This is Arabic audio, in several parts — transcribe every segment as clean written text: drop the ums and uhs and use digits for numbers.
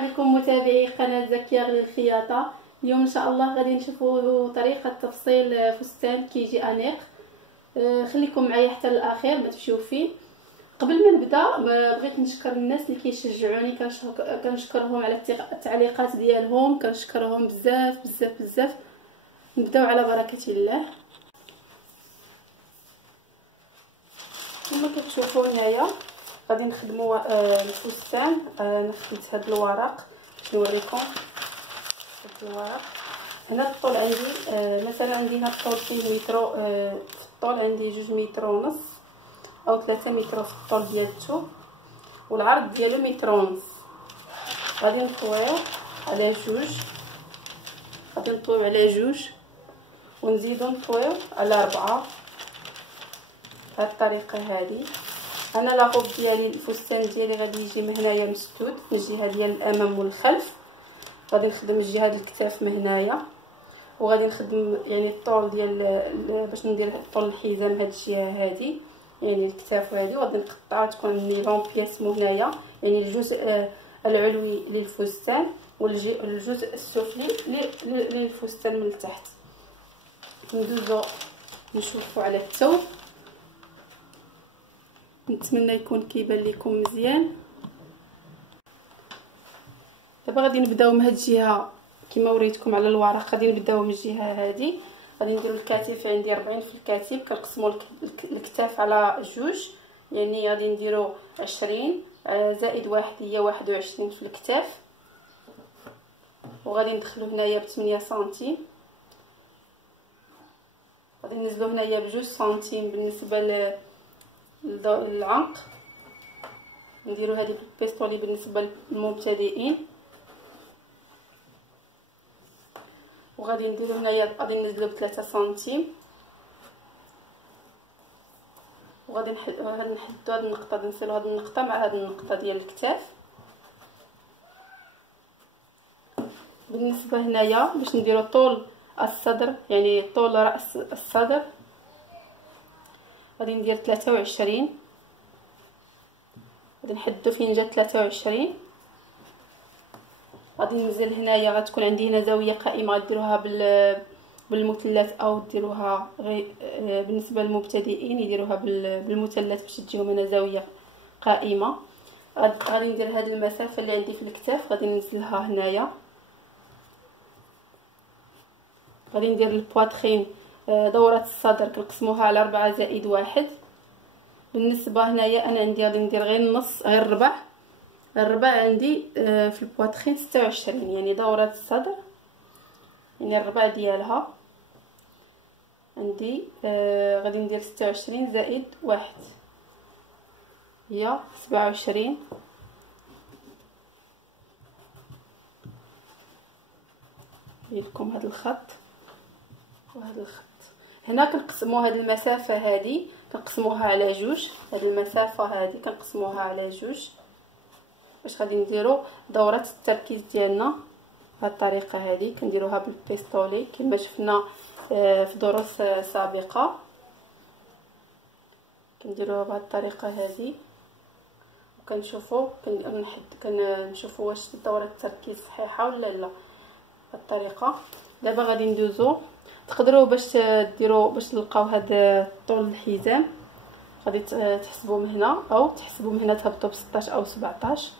عليكم متابعي قناه زكيه للخياطه. اليوم ان شاء الله غادي نشوفوا طريقه تفصيل فستان كيجي انيق. خليكم معايا حتى الاخير ما تمشيو فين. قبل ما نبدا بغيت نشكر الناس اللي كيشجعوني، كنشكرهم على التعليقات ديالهم، كنشكرهم بزاف بزاف بزاف. نبداو على بركه الله. كما كتشوفوا هنايا غادي نخدموا الفستان. انا خديت هاد الورق باش نوريكم هاد الورق. هنا الطول عندي مثلا عندي هاد الطول فيه متر، في الطول عندي 2 متر ونص او 3 متر في الطول ديال الثوب، والعرض ديالو متر ونص. غادي نطويو على 2، غادي نطويو على 2 ونزيدو نطويو على 4 بهاد الطريقه هذه. انا لاغوب ديالي الفستان ديالي غادي يجي من هنايا مسدود من الجهه ديال الامام والخلف. غادي نخدم الجهه ديال الكتاف من هنايا، وغادي نخدم يعني الطول ديال باش ندير طول الحزام هاد الجهه هذه يعني الكتاف هذه، وغادي نقطعها تكون نيفون بياس من هنايا يعني الجزء العلوي للفستان والجزء السفلي للفستان من التحت. ندوزو نشوفوا على الثوب. نتمنى يكون كيبان لكم مزيان. دابا غادي نبداو من هاد الجهه كما وريتكم على الورق. غادي نبداو من الجهه هذه، غادي نديرو الكتف عندي 40 في الكتف، كنقسموا الكتاف على 2 يعني غادي نديرو 20 زائد 1 هي 21 في الكتاف. وغادي ندخلو هنايا ب 8 سنتيم، غادي ننزلو هنايا ب2 سنتيم بالنسبه للعنق. نديرو هذه بالبيستولي بالنسبه للمبتدئين. وغادي نديرو هنايا غادي ننزلو ب 3 سنتيم، وغادي نحدو هاد النقطه، غادي نسيلو هاد النقطه مع هاد النقطه ديال الكتاف. بالنسبه هنايا باش نديرو طول الصدر يعني طول راس الصدر غادي ندير 23، غادي نحدو فين جات 23. غادي ننزل هنايا غتكون عندي هنا زاويه قائمه، غديروها بالمثلث او ديروها بالنسبه للمبتدئين يديروها بالمثلث باش تجيهم هنا زاويه قائمه. غادي ندير هذه المسافه اللي عندي في الكتاف غادي ننزلها هنايا. غادي ندير البواترين دورة الصدر كنقسموها على 4 زائد 1. بالنسبه هنايا انا عندي غادي ندير غير النص، غير الربع عندي في البواترين 26 يعني دورة الصدر يعني الربع ديالها عندي غادي ندير 26 زائد 1 هي 27. لكم هذا الخط وهذا الخط. هنا كنقسموا هذه المسافه هذه كنقسموها على 2، هذه المسافه هذه كنقسموها على 2 باش غادي نديروا دوره التركيز ديالنا بهذه الطريقه هذه. كنديروها بالبيستولي كما شفنا في دروس سابقه، كنديروها بهذه الطريقه هذه وكنشوفوا كنشوفوا واش دوره التركيز صحيحه ولا لا بهذه الطريقه. دابا غادي ندوزو تقدروا باش ديروا باش تلقاو هذا طول الحزام غادي تحسبوا من هنا او تحسبوا من هنا تهبطوا ب 16 او 17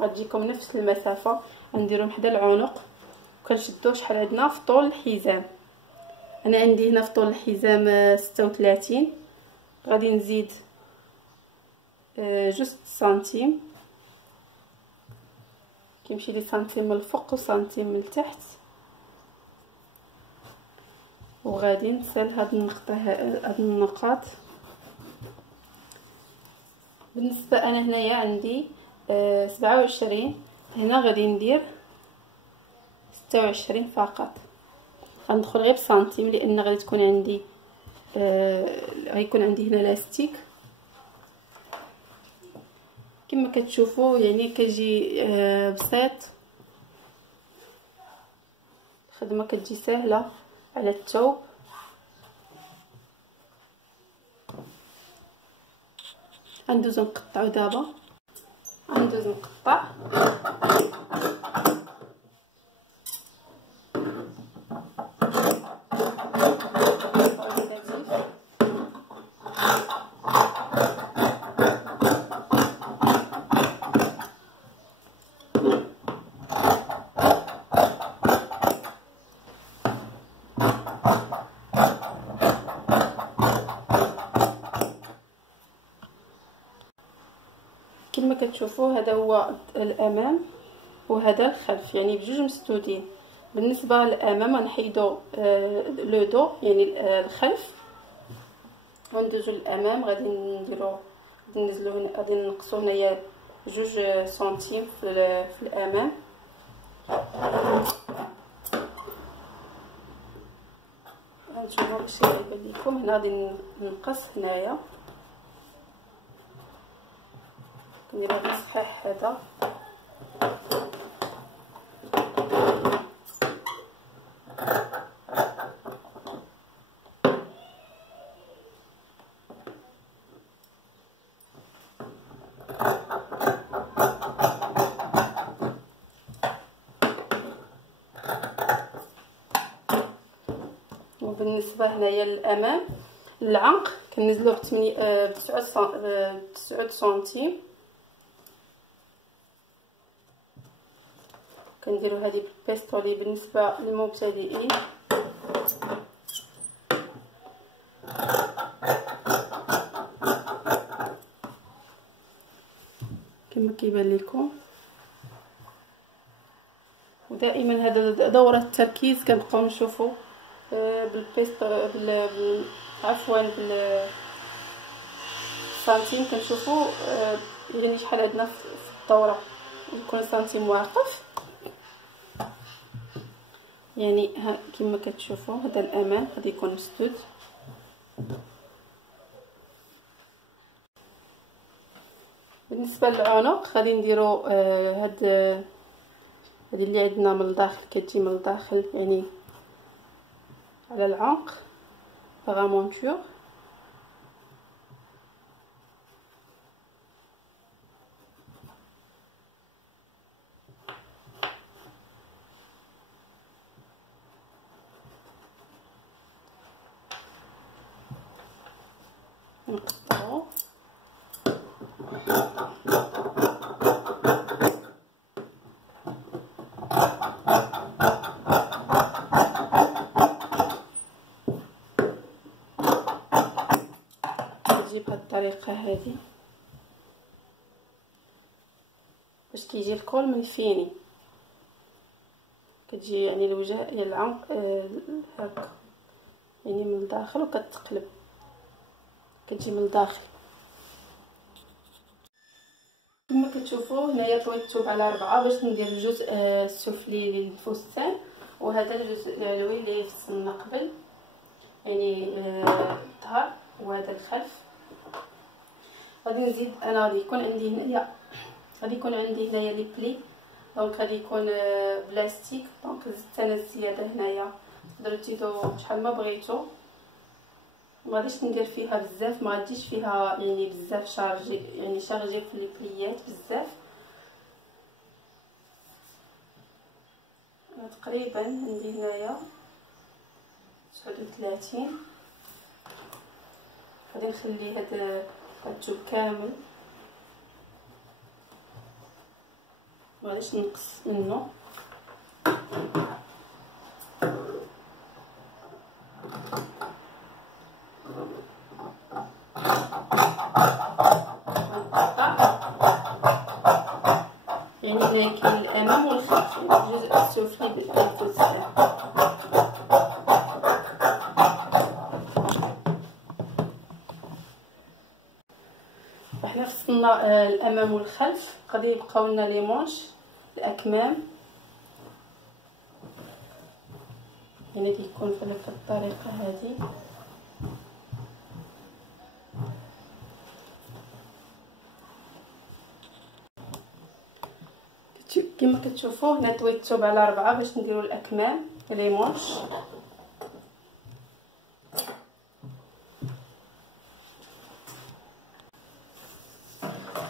غتجيكم نفس المسافه. نديرو حدا العنق وكنشدوه شحال عندنا في طول الحزام. انا عندي هنا في طول الحزام 36، غادي نزيد 2 سنتيم، كيمشي لي سنتيم من الفوق وسنتيم من التحت. وغادي نسال هاد النقطه هاد النقاط. بالنسبه انا هنايا عندي 27، هنا غادي ندير 26 فقط. غندخل غير بسنتيم لان غادي تكون عندي غيكون عندي هنا لاستيك كما كتشوفوا يعني كيجي بسيط. الخدمه كتجي سهله على الثوب. غندوزو نقطعو دابا، غندوز نقطع كتشوفوا هذا هو الامام وهذا الخلف، يعني بجوج مسدودين. بالنسبه للامام غنحيدو لو دو يعني الخلف، وندوزو للامام. غادي نديرو ننزلو غادي نقصو هنايا 2 سنتيم في الامام. هانتوما باش يبان لكم هنا غادي نقص هنايا، ندير هذا الصحيح هذا وبالنسبه هنايا للامام العنق كنزلو ب 9 سنتيم. كنديروا هذه بالبيستولي بالنسبه للمبتدئين. كما كيبان لكم، ودائما هذا دوره التركيز كنبقاو نشوفوا عفوا بالسنتيم كنشوفوا يعني شحال عندنا في الدوره. يكون سنتيم واقف، يعني كما كتشوفوا هذا الامام غادي يكون مسدود. بالنسبه للعنق غادي نديروا هذه اللي عندنا من الداخل، كتجي من الداخل يعني على العنق بغامونتور. نقطعو كتجي بهاد الطريقه هذه باش كيجي الكول من فيني. كتجي يعني الوجه ديال العنق هكا يعني من الداخل، وكتقلب كتجي من الداخل. كما كتشوفوا هنايا طويت الثوب على 4 باش ندير الجزء السفلي للفستان، وهذا الجزء العلوي اللي فصلنا قبل يعني الظهر، وهذا الخلف. غادي نزيد انا غادي يكون عندي هنايا لي بلي، دونك غادي يكون بلاستيك. دونك زدت انا الزياده هنايا، تقدروا تزيدوا شحال ما بغيتو. ما غاديش ندير فيها بزاف، ما غاديش فيها يعني بزاف شارجي، يعني شارجي في لي بليات بزاف. تقريبا عندي هنايا 39. غادي نخلي هاد الثوب كامل، ما غاديش نقص منه. يعني هنا كاين الامام والخلف، يعني الجزء السفلي بالفستان. حنا فصلنا الامام والخلف، غادي يبقاو لنا لي مونش الاكمام، يعني غادي يكون بهذيك الطريقه هذه. كما كتشوفوا هنا طويت الثوب على 4 باش نديروا الاكمام لي مونش.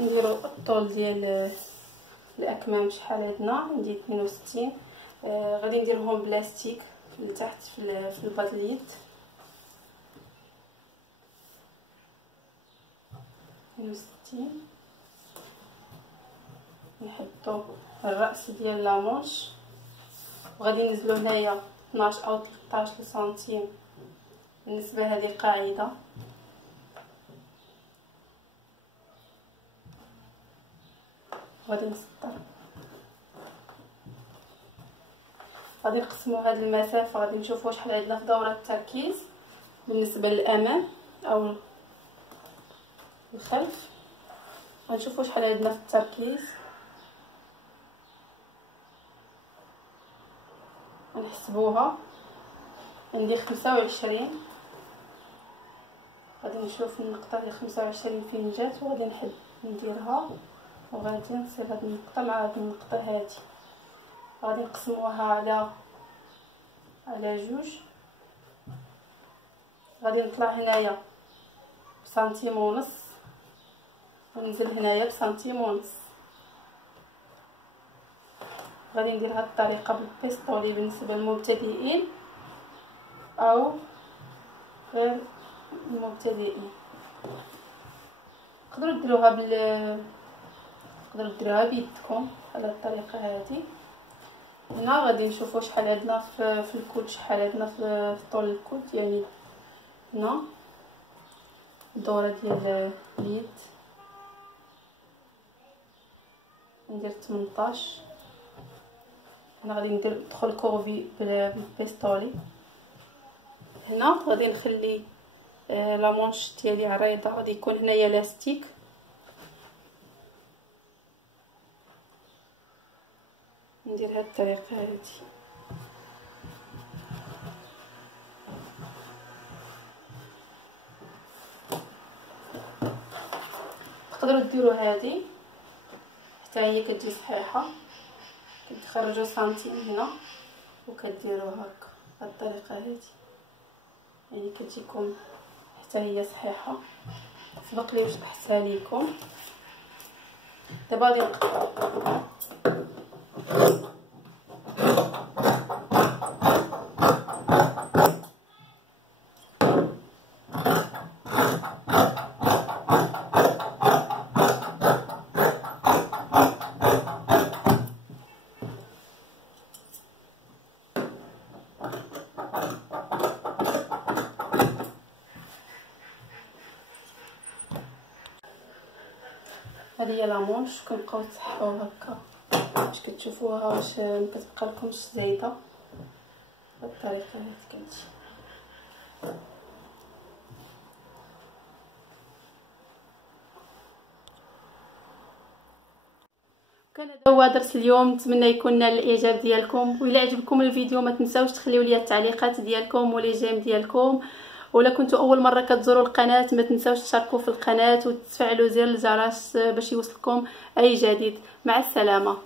نديروا الطول ديال الاكمام شحال عندنا، عندي 62. غادي نديرهم بلاستيك لتحت في البازليت. 62 نحطو الراس ديال لامونش، وغادي ننزلو هنايا 12 او 13 سنتيم. بالنسبه هذه قاعده، وغادي نسطر. غادي نقسموا هذه المسافه، غادي نشوفوا شحال عندنا في دوره التركيز بالنسبه للامام او الخلف. غنشوفوا شحال عندنا في التركيز، غنحسبوها. عندي 25. غادي نشوف النقطه ديال 25 فين جات وغادي نحب نديرها، وغادي نصيب هاد النقطه مع هاد النقطه هادي. غادي نقسموها على جوج. غادي نطلع هنايا بسنتيم ونص وننزل هنايا بسنتيم ونص. غادي ندير هاد الطريقه بالبيستولي بالنسبه للمبتدئين او غير المبتدئين. تقدروا ديروها بيدكم على الطريقه هذه. هنا غادي نشوفوا شحال عندنا في الكود، شحال عندنا في طول الكود. يعني هنا الدوره ديال اليد ندير 18. هنا غادي ندخل كوفي بالبيستولي. هنا غادي نخلي لا مونش ديالي عريضه، غادي يكون هنايا لاستيك. ندير هاد الطريقه هادي. تقدروا ديروا هادي حتى هي كتجي صحيحه، كتخرجوا سنتيم هنا وكديروا هكا بهاد الطريقه هادي، يعني كتجيكم حتى هي صحيحه. سبق لي شرحتها ليكم. دابا غادي نقطع. هذه هي لا مونش. كنبقاو تصحوا هكا باش كتشوفوها واش مكتبقى لكمش زايده. بالطريقه هذه كتجي. كان هذا هو درس اليوم. نتمنى يكون نال الاعجاب ديالكم، والى عجبكم الفيديو ما تنساوش تخليو لي التعليقات ديالكم ولي جيم ديالكم. ولا كنتوا اول مره كتزوروا القناه ما تنساوش تشتركوا في القناه وتفعلوا زر الجرس باش يوصلكم اي جديد. مع السلامه.